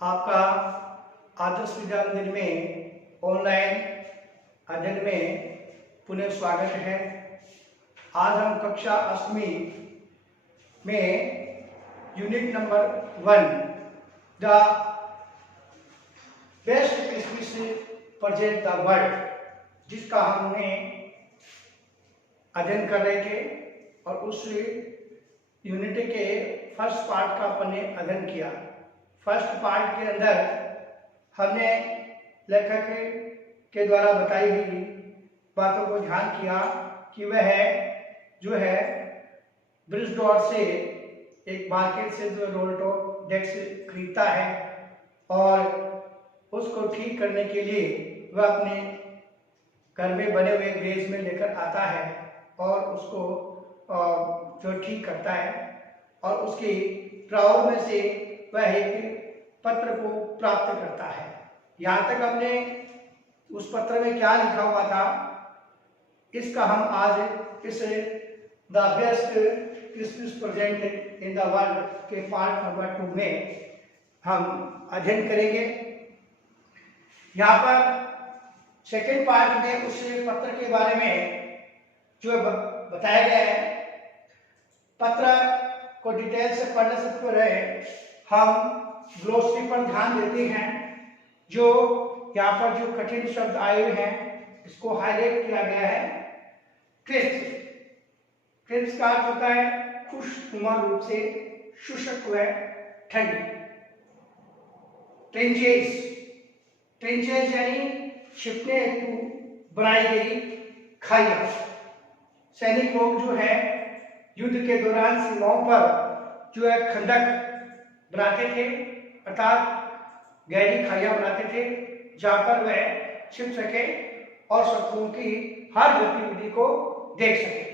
आपका आदर्श विद्या मंदिर में ऑनलाइन अध्ययन में पुनः स्वागत है। आज हम कक्षा 8वीं में unit number 1 the best Christmas present the world, जिसका हमने अध्ययन कर रहे थे और उस यूनिट के फर्स्ट पार्ट का अपने अध्ययन किया। फर्स्ट पार्ट के अंदर हमने लेखक के द्वारा बताई हुई बातों को ध्यान किया कि वह जो है ब्रिजडॉर से एक मार्केट से जो रोल्टो डेस्क खरीदता है और उसको ठीक करने के लिए वह अपने घर में बने हुए ग्रेज में लेकर आता है और उसको जो ठीक करता है और उसकी ड्रॉवर में से वह एक पत्र को प्राप्त करता है। यहाँ तक हमने उस पत्र में क्या लिखा हुआ था, इसका हम आज इस the best Christmas present in the world के पार्ट नंबर 2 में हम अध्ययन करेंगे। यहाँ पर सेकेंड पार्ट में उस पत्र के बारे में जो बताया गया है, पत्र को डिटेल से पढ़ने से पहले हम ग्लोसरी पर ध्यान देते हैं। जो यहाँ पर जो कठिन शब्द आए हुए हैं इसको हाईलाइट किया गया है। क्रिस्प का अर्थ होता है खुशनुमा रूप से, शुष्क व ठंडी। ट्रेंचेस यानी छिपने हेतु बनाई गई खाइयां। सैनिक लोग जो है युद्ध के दौरान सीमाओं पर जो है खंडक बनाते थे, अर्थात गहरी खाइयां बनाते थे जहां पर वह छिप सके और शत्रुओं की हर गतिविधि को देख सके।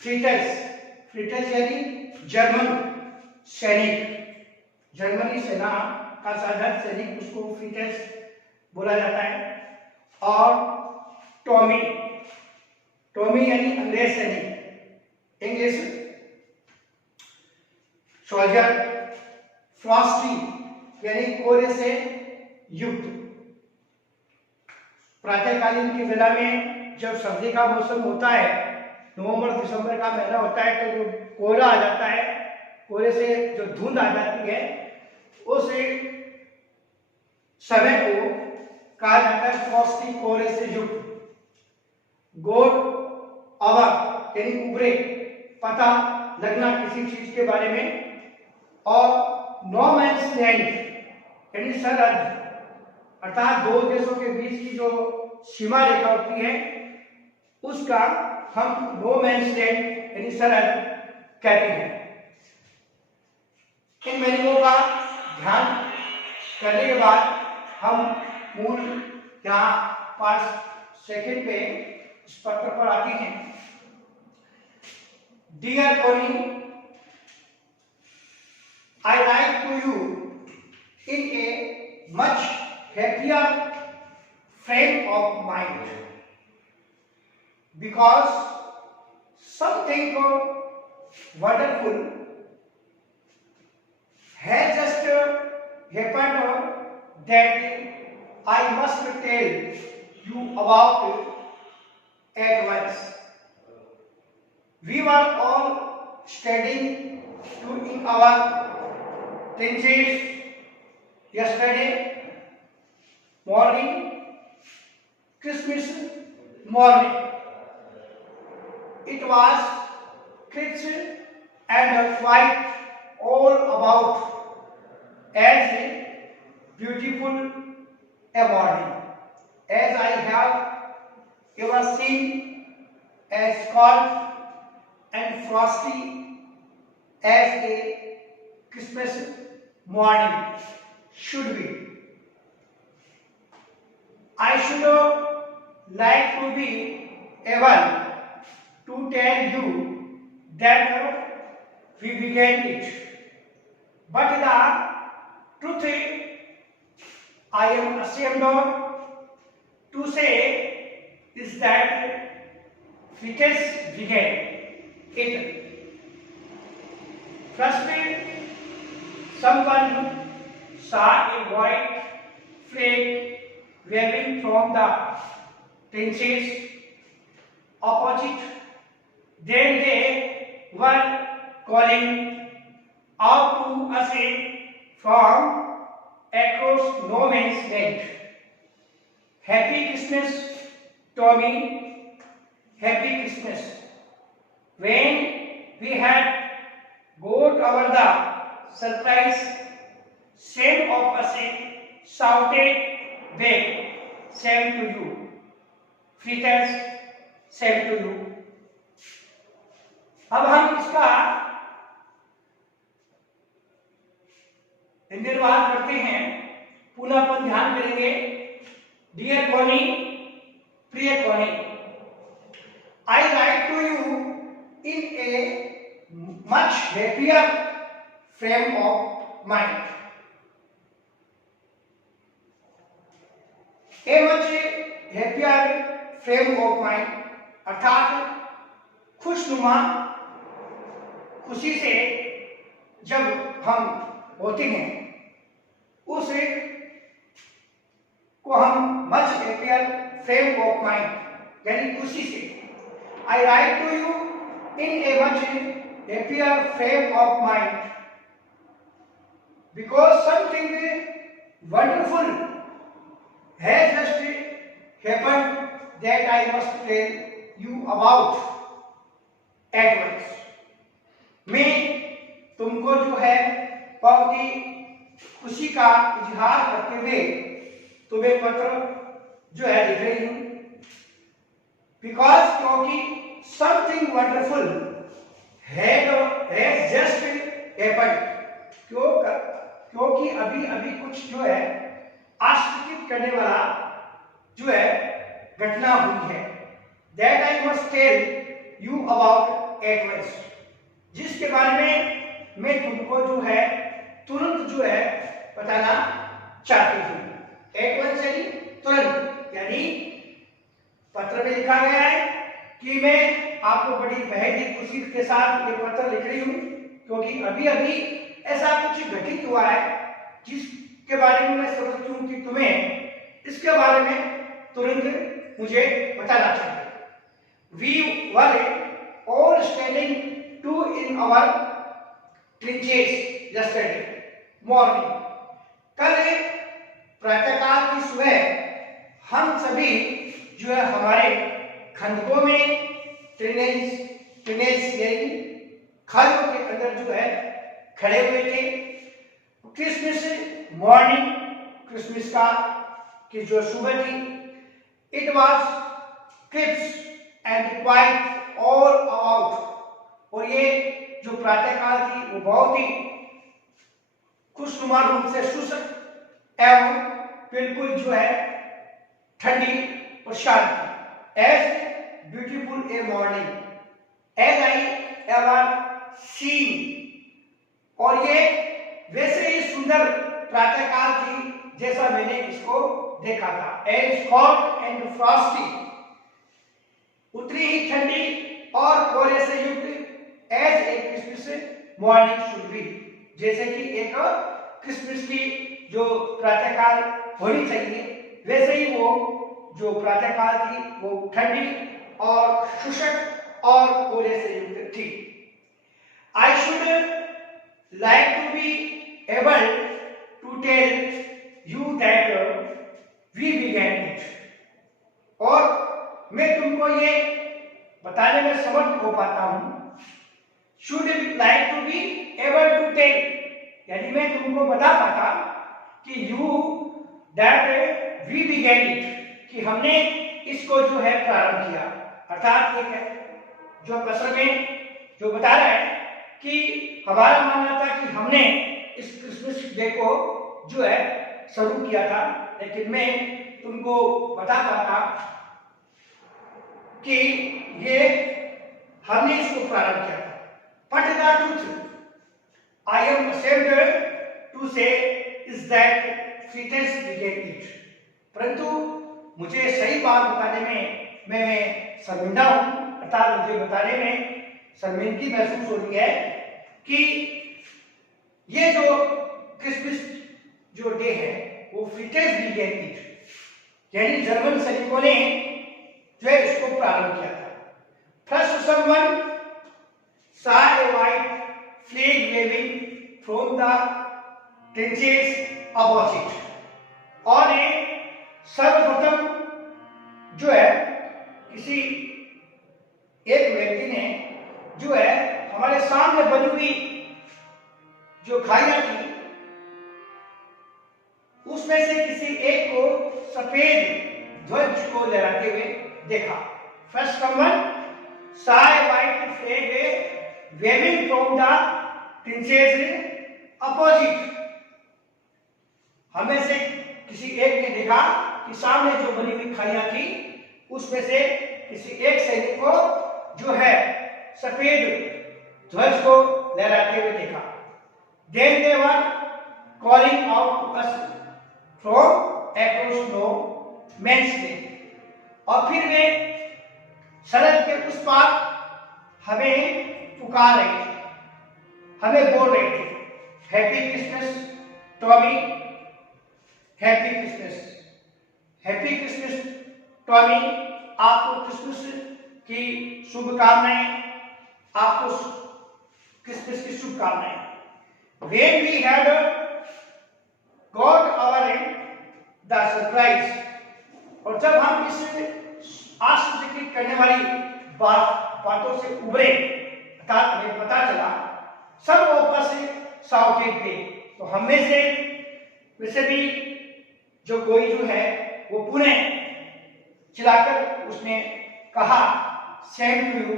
फ्रीटर्स यानी जर्मन सैनिक, जर्मनी सेना का साधारण सैनिक, उसको फ्रीटर्स बोला जाता है। और टॉमी यानी अंग्रेज सैनिक, इंग्लिश सोल्जर। फ्रॉस्टी यानी कोहरे से युक्त। प्रातःकालीन की बेला में जब सर्दी का मौसम होता है, नवंबर दिसंबर का महीना होता है, तो जो कोहरा आ जाता है, कोहरे से जो धुंध आ जाती है, उस समय को कहा जाता है फ्रॉस्टी, कोहरे से युक्त। गोड अवर यानी उभरे, पता लगना किसी चीज के बारे में। और नो मैन्स लैंड यानी सरहद, अर्थात दो देशों के बीच की जो सीमा रेखा होती है उसका हम नो मैन्स लैंड यानी सरहद कहते हैं। इन मीनिंगों का ध्यान करने के बाद हम मूल यहाँ पार्ट सेकेंड पे इस पत्र पर आते हैं। डियर कोनी, I write to you in a much happier frame of mind because something wonderful has just happened that I must tell you about at once. We were all studying in our trenches yesterday morning, Christmas morning. It was crisp and white all about, as beautiful a morning as I have ever seen, as cold and frosty as a Christmas morning should be. I should like to be able to tell you that we began it, but the truth I am ashamed to say is that we just began it. First, someone saw a white flag waving from the trenches opposite. Then they were calling out to us from across no man's land. Happy Christmas, Tommy. Happy Christmas. When we had got over the surprise, some of us shouted back, "Same to you." Fritters, same to you. अब हम इसका निर्वाह करते हैं, पुनः अपन ध्यान करेंगे। Dear Connie, प्रिय Connie, I write to you in a much happier frame of mind. A much happier frame of mind अर्थात खुशनुमा, खुशी से जब हम होते हैं उस को हम much happier frame of mind यानी खुशी से। I write to you in a much happier frame of mind because something wonderful has just happened that I must tell you about at once. मैं तुमको जो है बहुत ही खुशी का इजहार करते हुए तुम्हें पत्र जो है लिख रही हूं। बिकॉज क्योंकि something wonderful has just happened, क्योंकि अभी अभी कुछ जो है आश्चर्यचकित करने वाला जो है घटना हुई है। That I must tell you about at once, जिसके बारे में मैं तुमको जो है तुरंत जो है बताना चाहती हूँ। एट वंस यानी तुरंत, यानी पत्र में लिखा गया है कि मैं आपको बड़ी बेहद खुशी के साथ ये पत्र लिख रही हूँ क्योंकि अभी अभी ऐसा कुछ घटित हुआ है जिसके बारे में मैं समझती हूँ कि तुम्हें इसके बारे में तुरंत मुझे बताना चाहिए। We were all standing to in our trenches yesterday morning. कल प्रातःकाल की सुबह हम सभी जो है हमारे खंडकों में ट्रेनेज यानी खालों के अंदर जो है खड़े हुए थे। क्रिसमस मॉर्निंग, क्रिसमस का की जो सुबह थी, it was crisp and quite all about, और ये जो प्रातःकाल थी वो बहुत ही खुशनुमा रूप से शुष्क एवं बिल्कुल जो है ठंडी और शांति। As beautiful a morning as I ever seen, और ये वैसे ही सुंदर प्रातःकाल थी जैसा मैंने इसको देखा था। एज हॉट एंड फ्रॉस्टी, उतनी ही ठंडी और कोहरे से युक्त as a Christmas morning should be, जैसे कि एक क्रिसमस की जो प्रातःकाल होनी चाहिए वैसे ही वो जो प्रातःकाल थी वो ठंडी और शुष्क और कोहरे से युक्त थी। I should like to be able to tell you that we began it, और मैं तुमको ये बताने में समर्थ हो पाता हूं। Should like to be able to tell यानी मैं तुमको बता पाता कि you that we began it, कि हमने इसको जो है प्रारंभ किया। अर्थात ये जो पत्र में जो बता रहा है कि हमारा मानना था कि हमने इस क्रिसमस डे को जो है शुरू किया था, लेकिन मैं तुमको बता पाता कि ये हमने इसको प्रारंभ किया था। But the truth I am ashamed to say is that fetus began it, परंतु मुझे सही बात बताने में मैं शर्मिंदा हूं, अर्थात मुझे बताने में शर्मिंदगी महसूस हो रही है कि ये जो क्रिसमस जो डे है वो फ्रीटेज ब्रिगेड, यानी जर्मन सैनिकों ने जो है इसको प्रारंभ किया था। First someone saw a white flag waving from the trenches opposite, और सर्वप्रथम जो है किसी एक व्यक्ति ने जो है हमारे सामने बनी हुई जो खाइयां थी उसमें से किसी एक को सफेद ध्वज को लहराते हुए देखा। First someone saw a white flag waving from the trenches opposite, हमें से किसी एक ने देखा कि सामने जो बनी हुई खाइयां थी उसमें से किसी एक सैनिक को जो है सफेद ध्वज को लहराते हुए देखा। Then they were calling out to us from across no man's land, और फिर वे सड़क के उस पार हमें पुकार रहे थे, हमें बोल रहे थे, happy Christmas Tommy, happy Christmas, happy Christmas Tommy, आपको क्रिसमस की शुभकामनाएं, आपको क्रिसमस की शुभकामनाएं। When we had got our the surprise, और जब हम इस आश्चर्यचकित करने वाली बातों से उबरे, हमें पता चला, सब वापस से साउटेड पे, तो हमें से वैसे भी जो कोई जो है वो पुनः चिल्लाकर उसने कहा, सेम टू यू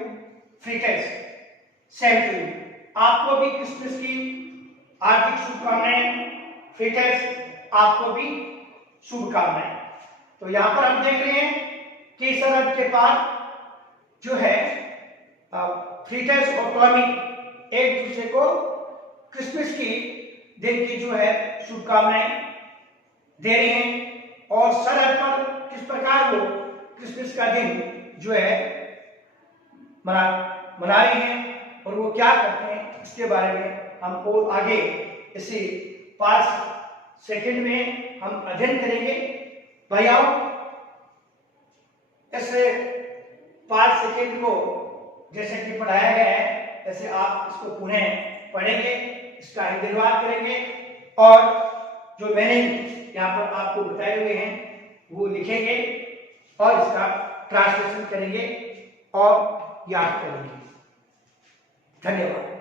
फ्रीटेज, सेम टू यू, आपको भी क्रिसमस की हार्दिक शुभकामनाएं, फ्रीटेज आपको भी शुभकामनाएं। तो यहाँ पर हम देख रहे हैं कि सरहद के पार जो है फ्रीटेज और टॉमी एक दूसरे को क्रिसमस की दिन की जो है शुभकामनाएं दे रहे हैं, और सरहद पर किस प्रकार वो क्रिसमस का दिन जो है मना रहे हैं और वो क्या करते हैं, इसके बारे में हम और आगे इसी 5 सेकंड में हम अध्ययन करेंगे। भाइयों, ऐसे 5 सेकंड को जैसे कि पढ़ाया गया है ऐसे आप इसको पुनः पढ़ेंगे, इसका इंतजार करेंगे, और जो मैंने यहाँ पर आपको बताए हुए हैं वो लिखेंगे और इसका ट्रांसलेशन करेंगे और याद करेंगे। धन्यवाद।